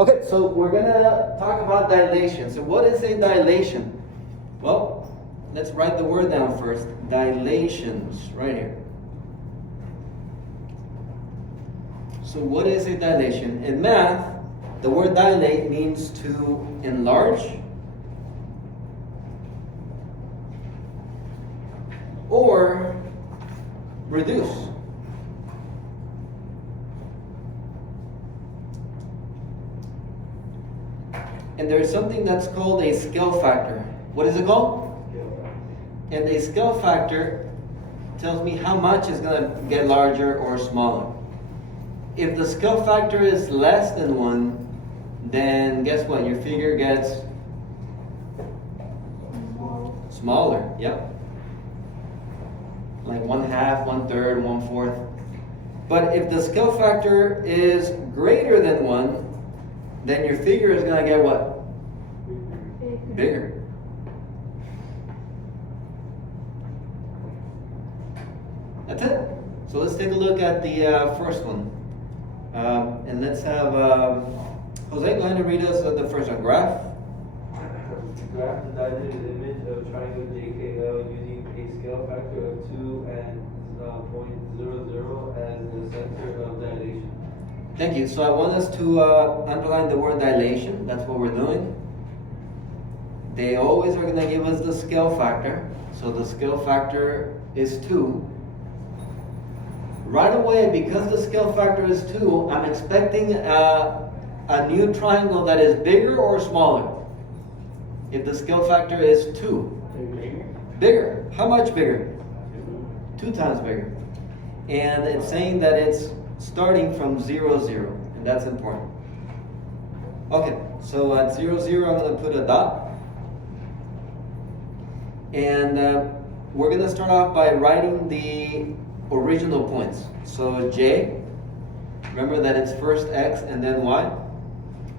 Okay, so we're gonna talk about dilation. So what is a dilation? Well, let's write the word down first. Dilations, right here. So what is a dilation? In math, the word dilate means to enlarge or reduce. And there's something that's called a scale factor. What is it called? And a scale factor tells me how much is going to get larger or smaller. If the scale factor is less than 1, then guess what? Your figure gets smaller. Yep. Like 1/2, 1/3, 1/4. But if the scale factor is greater than 1, then your figure is going to get what? Bigger. That's it. So let's take a look at the first one. And let's have Jose go ahead and read us the first one. Graph. Graph the dilated image of triangle JKL using a scale factor of 2 and 0.00 as the center of dilation. Thank you. So I want us to underline the word dilation. That's what we're doing. They always are going to give us the scale factor. So the scale factor is 2. Right away, because the scale factor is 2, I'm expecting a new triangle that is bigger or smaller. If the scale factor is 2. Bigger. How much bigger? 2 times bigger. And it's saying that it's starting from 0, 0. And that's important. Okay, so at 0, 0, I'm going to put a dot. And we're going to start off by writing the original points. So J, remember that it's first X and then Y.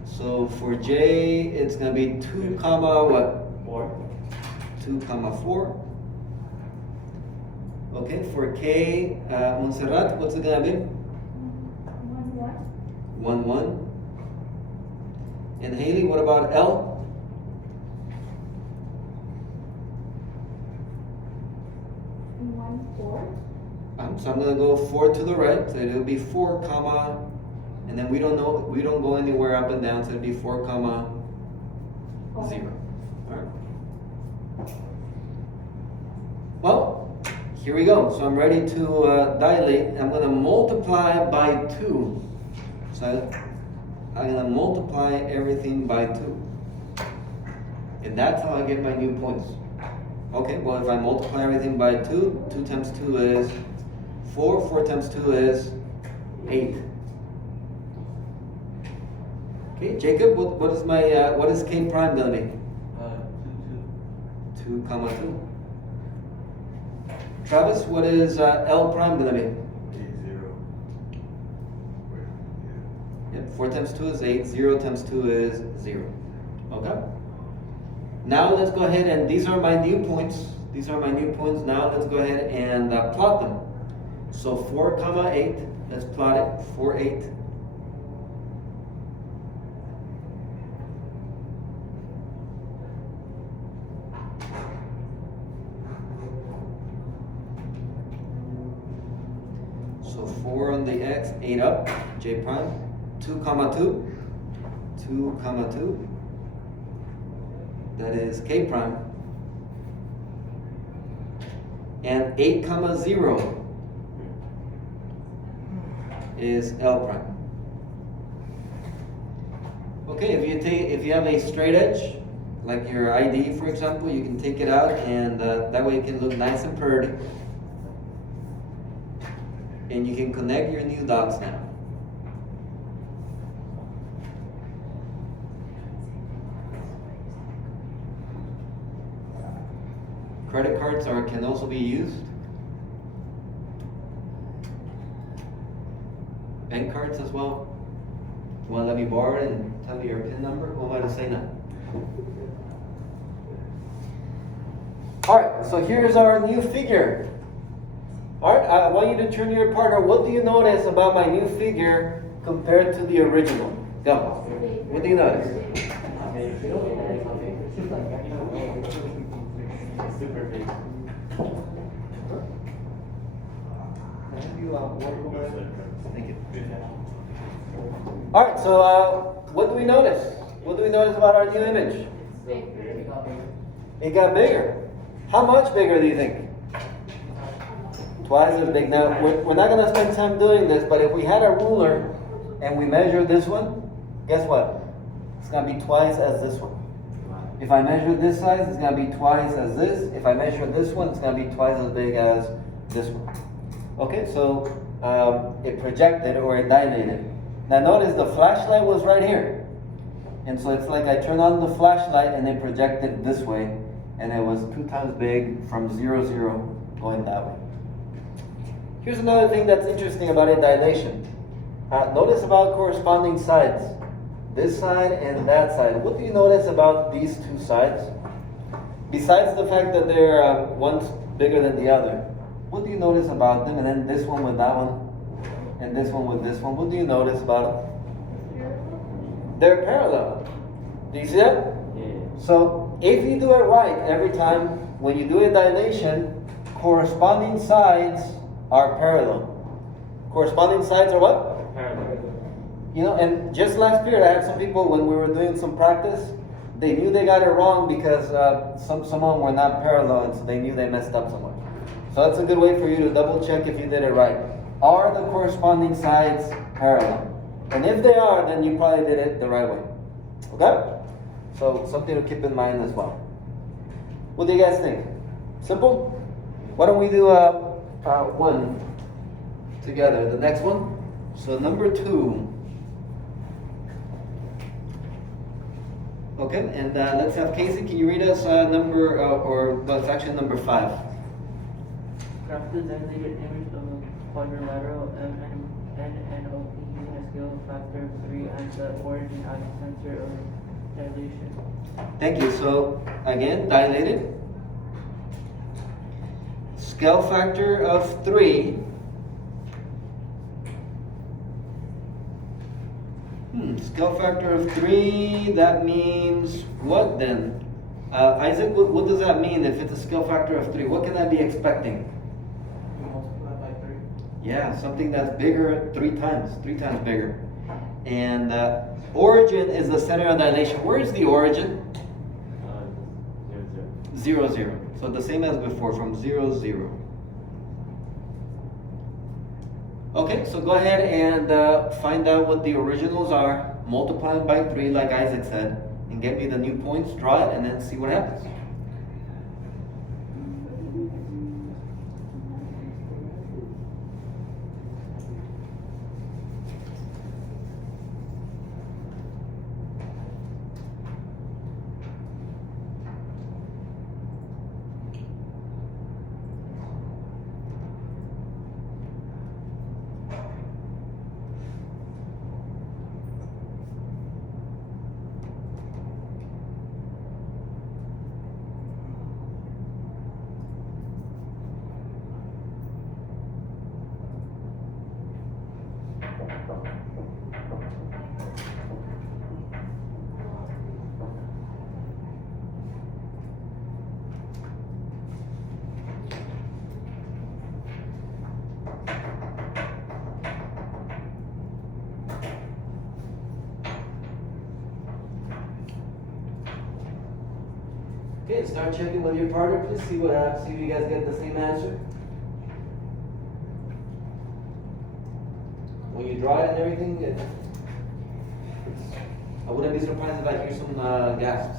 So for J, it's going to be 2 comma what? 4. 2 comma 4. Okay, for K, Montserrat, what's it going to be? 1, 1. And Haley, what about L? 1, 4. So I'm going to go 4 to the right, so it'll be 4 comma, and then we don't go anywhere up and down, so it'll be 4 comma 0. All right. Well, here we go. So I'm ready to dilate. I'm going to multiply by 2. So I'm going to multiply everything by 2. And that's how I get my new points. Okay, well if I multiply everything by 2, 2 times 2 is 4, 4 times 2 is 8. Okay, Jacob, what is K prime gonna be? 2 comma 2. Travis, what is L prime gonna be? 0. Yep, 4 times 2 is 8, 0 times 2 is 0. Okay? Now let's go ahead and these are my new points. These are my new points. Now let's go ahead and plot them. So 4 comma 8, let's plot it, 4, 8. So 4 on the X, 8 up, J prime, 2 comma 2, 2 comma 2, that is K prime, and 8 comma 0 is L prime. Okay, if you have a straight edge, like your ID for example, you can take it out and that way it can look nice and pretty. And you can connect your new dots now. Credit cards can also be used. Bank cards as well. You want to let me borrow it and tell me your PIN number? Who am I to say no? Alright, so here's our new figure. Alright, I want you to turn to your partner. What do you notice about my new figure compared to the original? Go. What do you notice? Super big. Thank you. All right, so what do we notice? What do we notice about our new image? It got bigger. How much bigger do you think? Twice as big. Now, we're not going to spend time doing this, but if we had a ruler and we measure this one, guess what? It's going to be twice as this one. If I measure this size, it's going to be twice as this. If I measure this one, it's going to be twice as big as this one. Okay, so it projected or it dilated. Now notice the flashlight was right here. And so it's like I turned on the flashlight and it projected this way. And it was 2 times big from 0, 0 going that way. Here's another thing that's interesting about a dilation. Notice about corresponding sides. This side and that side. What do you notice about these two sides? Besides the fact that they're one's bigger than the other, what do you notice about them? And then this one with that one, and this one with this one. What do you notice about them? They're parallel. Do you see that? Yeah. So if you do it right every time, when you do a dilation, corresponding sides are parallel. Corresponding sides are what? Parallel. You know, and just last period, I had some people, when we were doing some practice, they knew they got it wrong because some of them were not parallel, and so they knew they messed up somewhere. So that's a good way for you to double check if you did it right. Are the corresponding sides parallel? And if they are, then you probably did it the right way. Okay? So something to keep in mind as well. What do you guys think? Simple? Why don't we do one together? The next one. So number 2. Okay, and let's have Casey. Can you read us number, or well, it's actually number 5. Craft the dilated image of a quadrilateral MNOP using a scale factor of 3 and the origin as the center of dilation. Thank you. So again, dilated. Scale factor of 3. Scale factor of 3, that means what then? Isaac, what does that mean if it's a scale factor of 3? What can I be expecting? Multiply by 3. Yeah, something that's bigger 3 times bigger. And origin is the center of dilation. Where is the origin? 0, 0. 0, 0. So the same as before, from 0, 0. Okay, so go ahead and find out what the originals are, multiply them by 3 like Isaac said, and get me the new points, draw it, and then see what happens. Okay, start checking with your partner, please. See what happens. See if you guys get the same answer. When you draw it and everything, I wouldn't be surprised if I hear some gasps.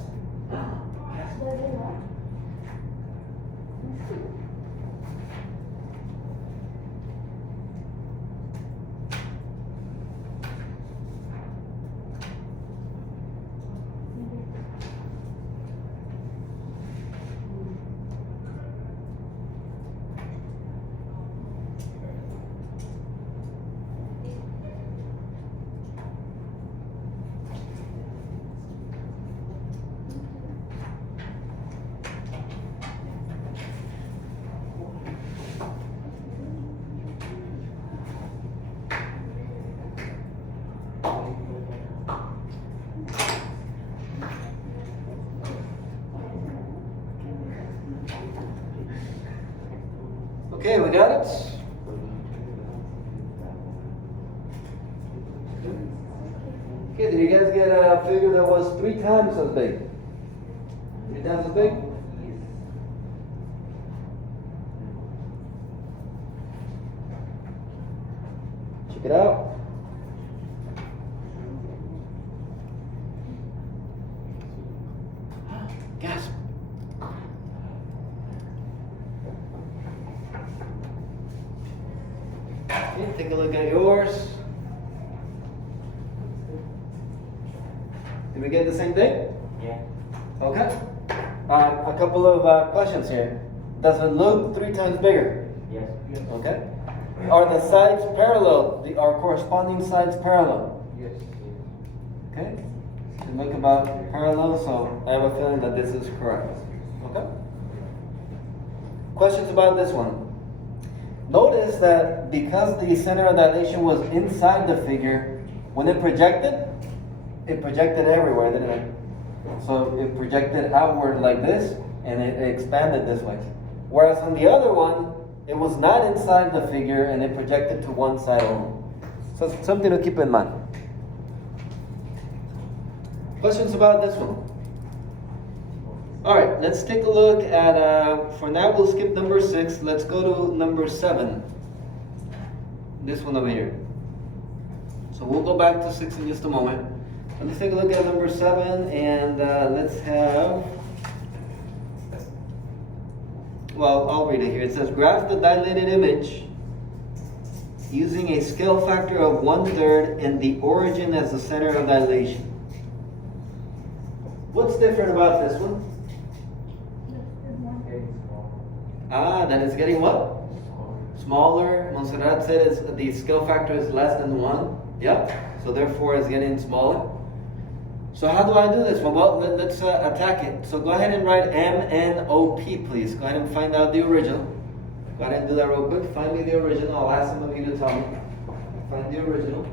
Okay, we got it? Okay, did you guys get a figure that was 3 times as big? 3 times as big? Check it out. Gasp. Okay, take a look at yours. Did we get the same thing? Yeah. Okay. A couple of questions here. Does it look 3 times bigger? Yes. Okay. Are the sides parallel? Are corresponding sides parallel? Yes. Okay. So look about parallel, so I have a feeling that this is correct. Okay. Questions about this one? Notice that because the center of dilation was inside the figure, when it projected everywhere, didn't it? So it projected outward like this, and it expanded this way. Whereas on the other one, it was not inside the figure, and it projected to one side only. So it's something to keep in mind. Questions about this one? All right, let's take a look at, for now we'll skip number 6. Let's go to number 7. This one over here. So we'll go back to 6 in just a moment. Let's take a look at number 7, and let's have, well, I'll read it here. It says, graph the dilated image using a scale factor of 1/3 and the origin as the center of dilation. What's different about this one? That it's getting what? Smaller. Montserrat said the scale factor is less than 1. Yeah. So therefore it's getting smaller. So how do I do this one? Well, let's attack it. So go ahead and write MNOP, please. Go ahead and find out the original. Go ahead and do that real quick. Find me the original. I'll ask some of you to tell me. Find the original.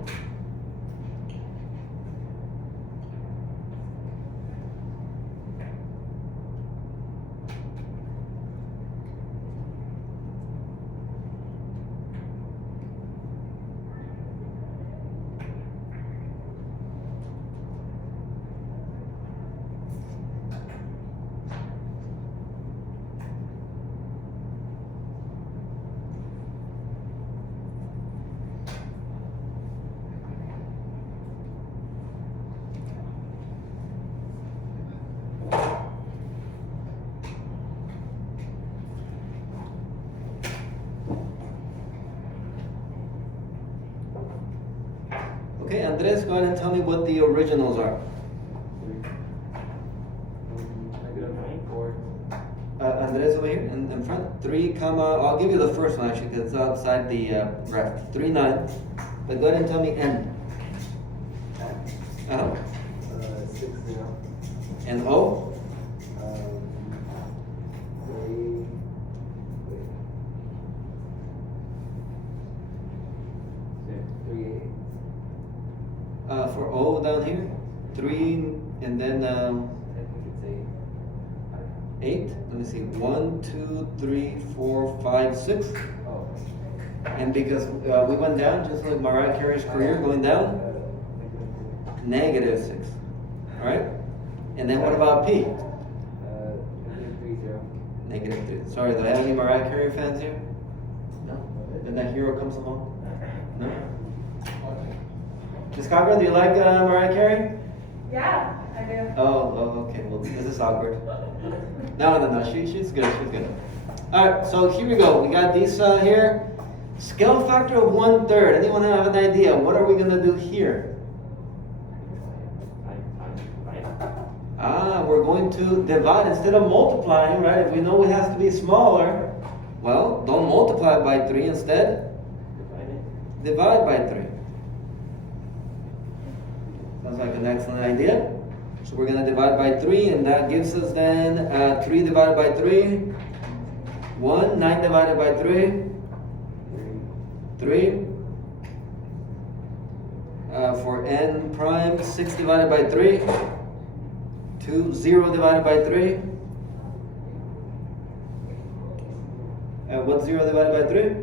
Okay, Andres, go ahead and tell me what the originals are. Andres over here in front. 3 comma, I'll give you the first one actually because it's outside the graph. 3, 9. But go ahead and tell me N. 6, 0. And O? 3, 8. For O down here, 3, and then I think it's 8. 8. Let me see. 1, 2, 3, 4, 5, 6. Oh. And because we went down, just like Mariah Carey's career going down, -6. All right. And then what about P? 3, 0. -3. Sorry, do I have any Mariah Carey fans here? No. Then that hero comes along. No. Miss Cochran, do you like Mariah Carey? Yeah, I do. Oh, okay. Well, this is awkward. No. She's good. She's good. All right. So here we go. We got these here. Scale factor of 1/3. Anyone have an idea? What are we gonna do here? We're going to divide instead of multiplying, right? If we know it has to be smaller, well, don't multiply by 3 instead. Divide by 3. Sounds like an excellent idea. So we're going to divide by 3, and that gives us then 3 divided by 3, 1, 9 divided by 3, 3. For n prime, 6 divided by 3, 2, 0 divided by 3, What's 0 divided by 3?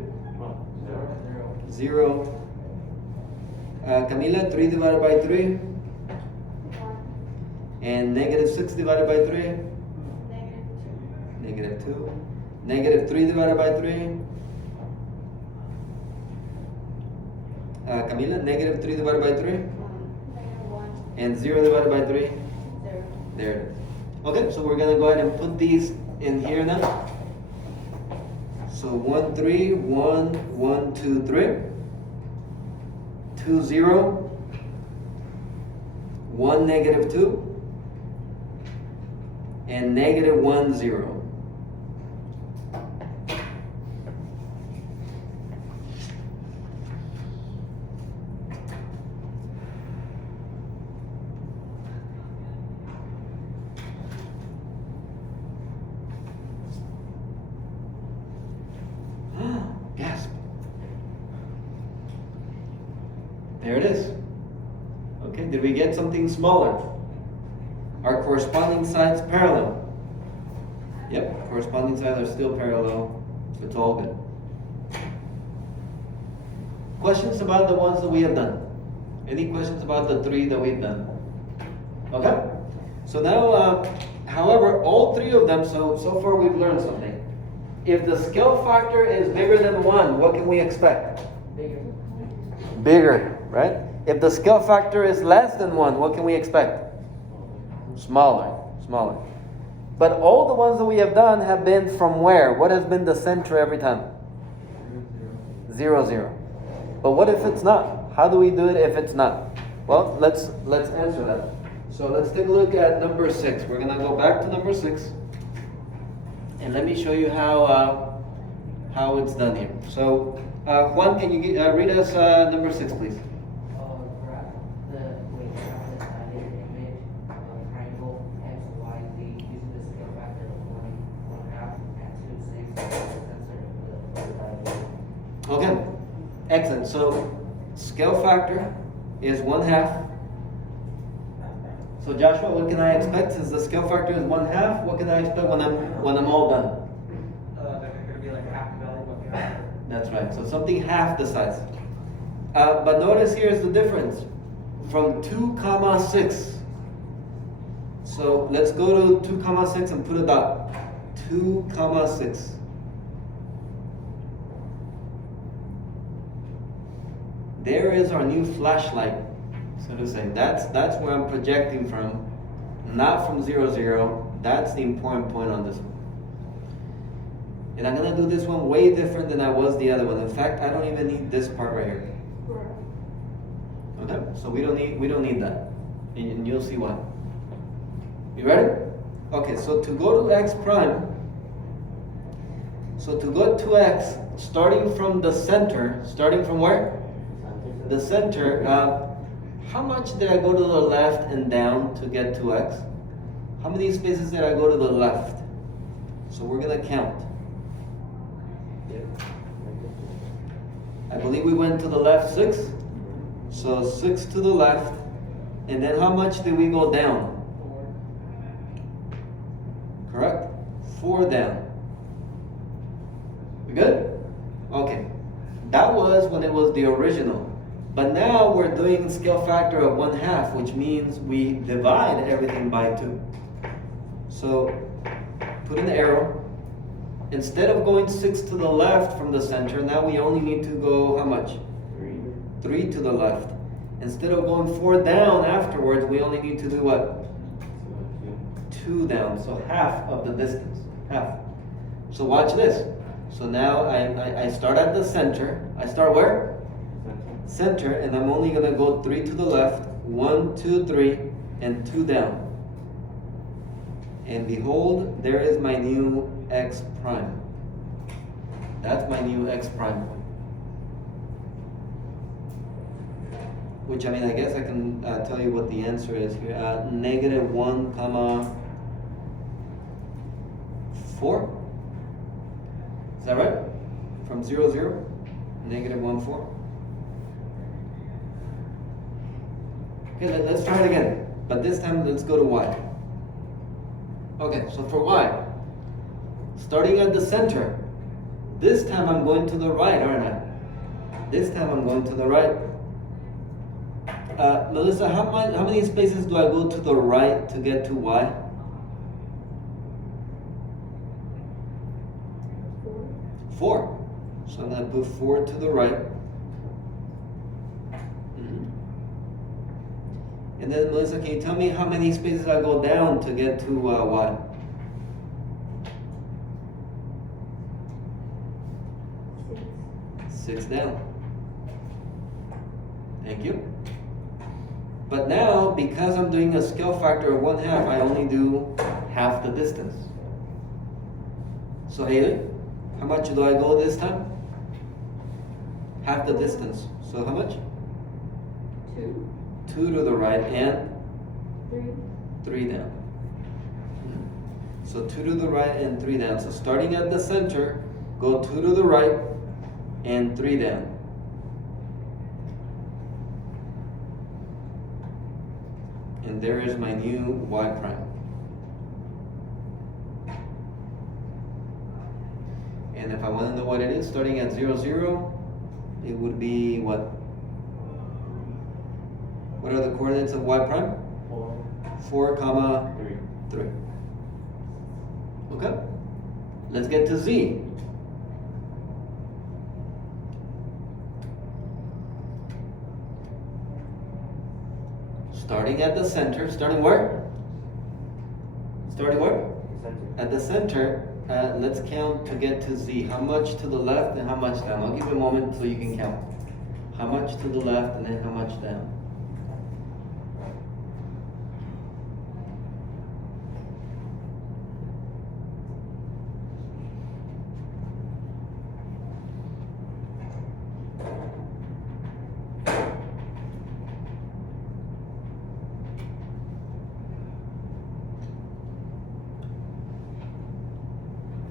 Zero. 0. Camila, 3 divided by 3. And negative 6 divided by 3. Negative 2. Negative 3 divided by 3. Camila, negative 3 divided by 3. And 0 divided by 3. There it is. Okay, so we're going to go ahead and put these in here now. So 1, 3, 1, 1, 2, 3. 2, 0. 1, negative 2. And negative 1, 0. Gasp. There it is. Okay, did we get something smaller? Are corresponding sides parallel? Yep, corresponding sides are still parallel. It's all good. Questions about the ones that we have done? Any questions about the 3 that we've done? Okay. So now, however, all 3 of them, so far we've learned something. If the scale factor is bigger than 1, what can we expect? Bigger, right? If the scale factor is less than 1, what can we expect? Smaller. But all the ones that we have done have been from where? What has been the center every time? 0, 0. But what if it's not? How do we do it if it's not? Well, let's answer that. So let's take a look at number 6. We're going to go back to number 6. And let me show you how it's done here. So, Juan, can you read us number 6, please? Graph the decided image of triangle X, Y, Z using the scale factor of 1/2 and 2/6 Okay, excellent. So, scale factor is 1/2. So Joshua, what can I expect? Since the scale factor is 1/2, what can I expect when I'm all done? They're gonna be like half the value of the other. That's right. So something half the size. But notice here's the difference from 2,6. So let's go to 2,6 and put a dot. 2,6. There is our new flashlight, so to say. That's where I'm projecting from, not from 0, 0. That's the important point on this one. And I'm gonna do this one way different than I was the other one. In fact, I don't even need this part right here. Okay, so we don't need that, and you'll see why. You ready? Okay, so to go to x prime, so to go to x, starting from the center, starting from where? The center. How much did I go to the left and down to get to x? How many spaces did I go to the left? So we're gonna count. I believe we went to the left 6. So 6 to the left. And then how much did we go down? 4. Correct? 4 down. We good? Okay. That was when it was the original. But now we're doing scale factor of 1/2, which means we divide everything by 2. So put an arrow. Instead of going 6 to the left from the center, now we only need to go how much? 3 to the left. Instead of going 4 down afterwards, we only need to do what? 2 down. So half of the distance. Half. So watch this. So now I start at the center. I start where? Center, and I'm only gonna go 3 to the left, 1, 2, 3, and 2 down. And behold, there is my new x prime. That's my new x prime point. Which, I mean, I guess I can tell you what the answer is here. -1, 4. Is that right? From 0, 0, -1, 4. Okay, let's try it again. But this time, let's go to y. Okay, so for y, starting at the center, This time I'm going to the right, aren't I? This time I'm going to the right. Melissa, how many spaces do I go to the right to get to y? 4. So I'm going to put 4 to the right. And then Melissa, can you tell me how many spaces I go down to get to y? 6 down. Thank you. But now, because I'm doing a scale factor of 1/2, I only do half the distance. So Haley, how much do I go this time? Half the distance. So how much? 2, 2 to the right and 3, 3 down. So 2 to the right and 3 down. So starting at the center, go 2 to the right and 3 down. And there is my new y prime. And if I want to know what it is, starting at 0, 0, it would be what? What are the coordinates of y prime? 4, 3. Okay. Let's get to z. Starting at the center, starting where? Starting where? At the center, let's count to get to z. How much to the left and how much down? I'll give you a moment so you can count. How much to the left and then how much down?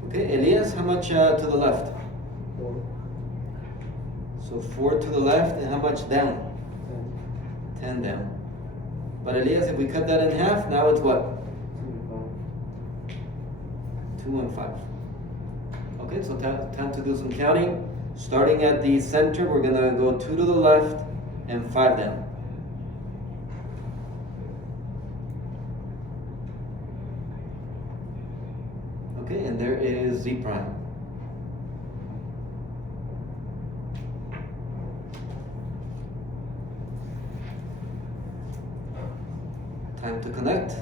Okay, Elias, how much to the left? 4. So 4 to the left, and how much down? 10 down. But Elias, if we cut that in half, now it's what? 2 and 5. Okay, so time to do some counting. Starting at the center, we're gonna go 2 to the left and 5 down. Okay, and there is z prime. Time to connect.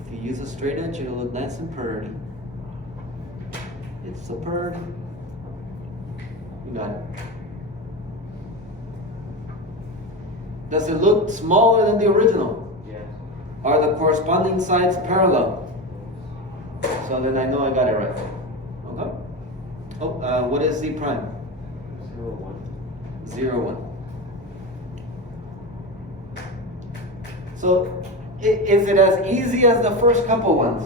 If you use a straight edge, it'll look nice and purty. It's so purty. You got it. Does it look smaller than the original? Are the corresponding sides parallel? So then I know I got it right. Okay. Oh, what is z prime? 0, 1. 0, 1. So, is it as easy as the first couple ones?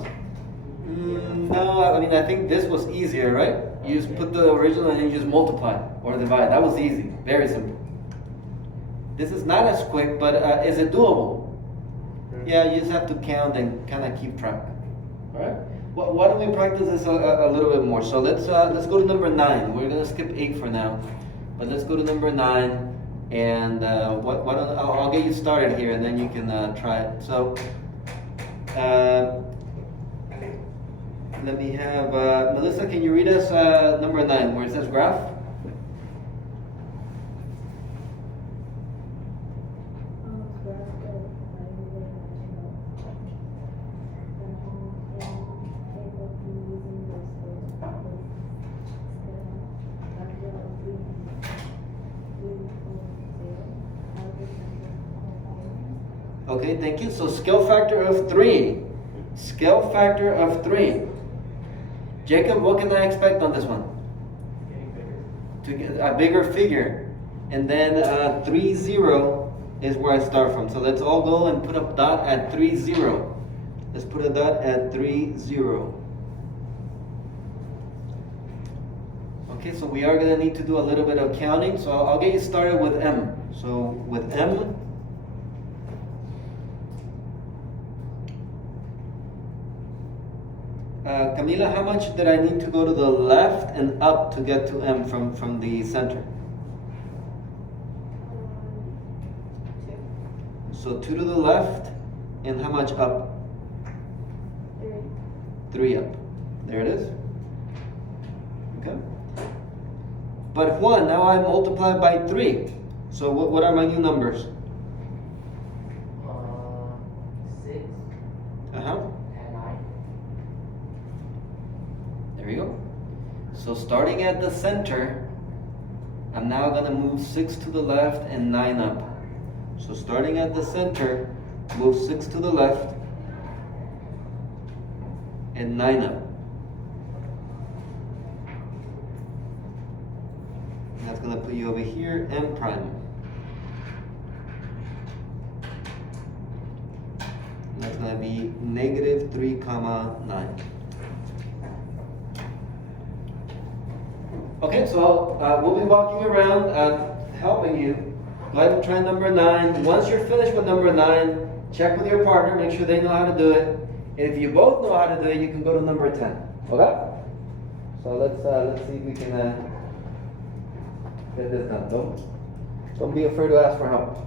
No, I mean, I think this was easier, right? You just put the original and you just multiply or divide. That was easy, very simple. This is not as quick, but is it doable? Yeah, you just have to count and kind of keep track. All right. Well, why don't we practice this a little bit more? So let's go to number 9. We're gonna skip 8 for now, but let's go to number 9. And why don't I'll get you started here, and then you can try it. So let me have Melissa. Can you read us number 9, where it says graph? Okay, thank you. So scale factor of 3. Scale factor of 3. Jacob, what can I expect on this one? To get a bigger figure. And then 3, 0 is where I start from. So let's all go and put a dot at 3, 0. Let's put a dot at 3, 0. Okay, so we are going to need to do a little bit of counting. So I'll get you started with M. So with M, Camila, how much did I need to go to the left and up to get to M from the center? 2. So 2 to the left, and how much up? 3. 3 up. There it is. Okay. But Juan, now I multiply by 3. So what are my new numbers? 6 Uh-huh. and 9. There you go. So starting at the center, I'm now gonna move 6 to the left and 9 up. So starting at the center, move 6 to the left and 9 up. And that's gonna put you over here, M prime. And that's gonna be negative 3 comma 9. Okay, so we'll be walking around helping you. Go ahead and try number 9. Once you're finished with number 9, check with your partner, make sure they know how to do it. And if you both know how to do it, you can go to number 10. Okay? So let's see if we can get this done. Don't be afraid to ask for help.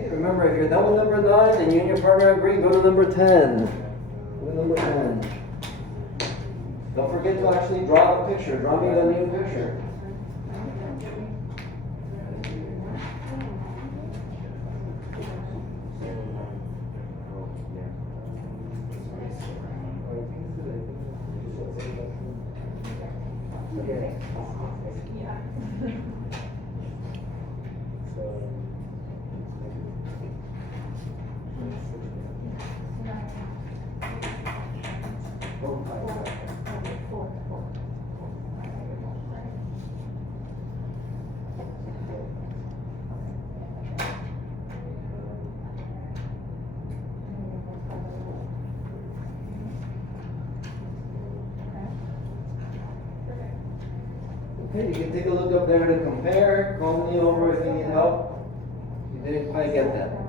Okay, remember, if you're done with number 9 and you and your partner agree, go to number 10. Go to number 10. Don't forget to actually draw the picture. Draw me the new picture. Okay, you can take a look up there to compare. Call me over if you need help. You didn't quite get that.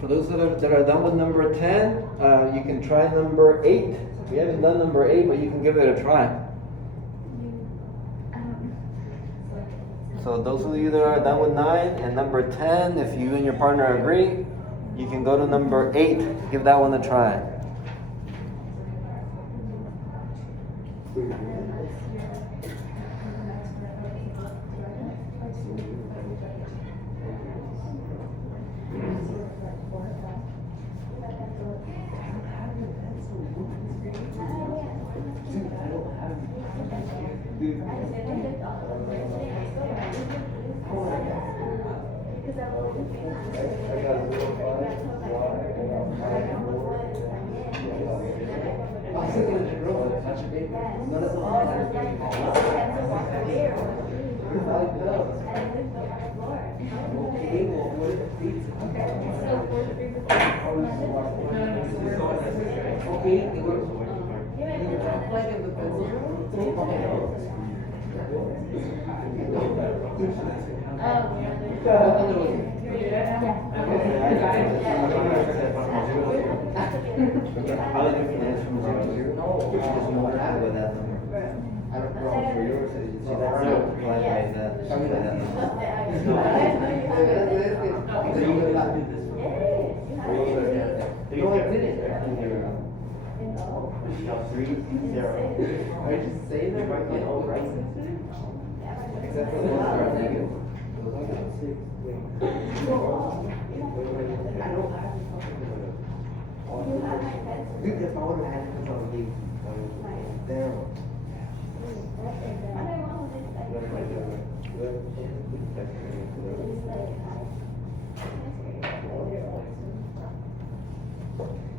For those that are done with number 10, you can try number 8. We haven't done number 8, but you can give it a try. So those of you that are done with 9 and number 10, if you and your partner agree, you can go to number 8. Give that one a try.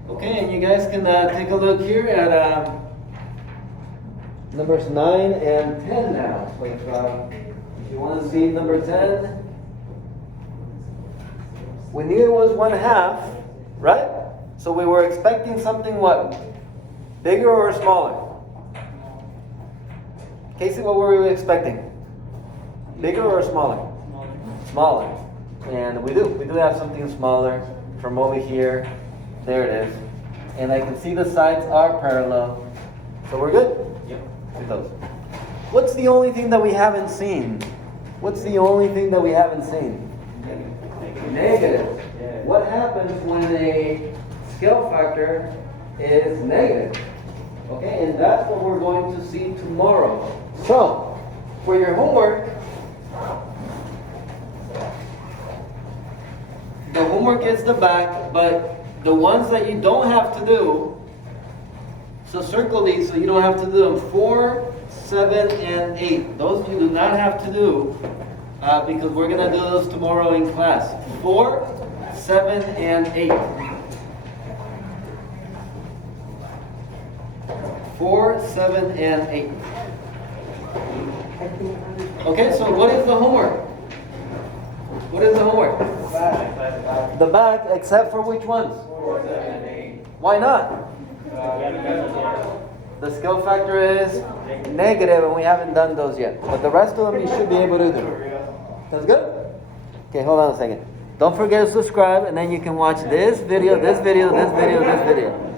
Okay, and you guys can take a look here at numbers 9 and 10 now. So if you want to see number 10, we knew it was 1/2, right? So we were expecting something what? Bigger or smaller? Casey, what were we expecting? Bigger or smaller? Smaller. And we do have something smaller from over here. There it is. And I can see the sides are parallel. So we're good? Yep. With those. What's the only thing that we haven't seen? What's the only thing that we haven't seen? Negative. What happens when a scale factor is negative? Okay, and that's what we're going to see tomorrow. So, for your homework, the homework is the back, but the ones that you don't have to do, so circle these so you don't have to do them. 4, 7, and 8. Those you do not have to do because we're going to do those tomorrow in class. 4, 7, and 8. 4, 7, and 8. Okay, so what is the homework? What is the homework? The back, except for which ones? 4, 7, and 8. Why not? The scale factor is negative and we haven't done those yet. But the rest of them you should be able to do. Sounds good? Okay, hold on a second. Don't forget to subscribe and then you can watch this video, this video, this video, this video.